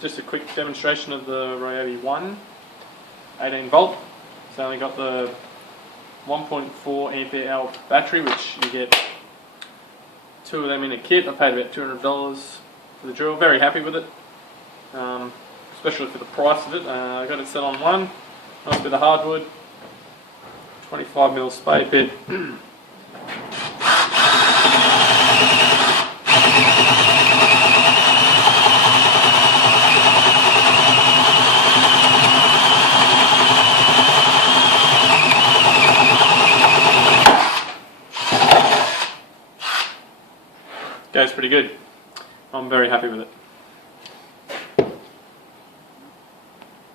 Just a quick demonstration of the Ryobi 1 18 volt. So I only got the 1.4 ampere hour battery, which you get 2 of them in a kit. I paid about $200 for the drill. Very happy with it, especially for the price of it. I got it set on one, nice bit of hardwood, 25mm spade bit. Goes pretty good. I'm very happy with it.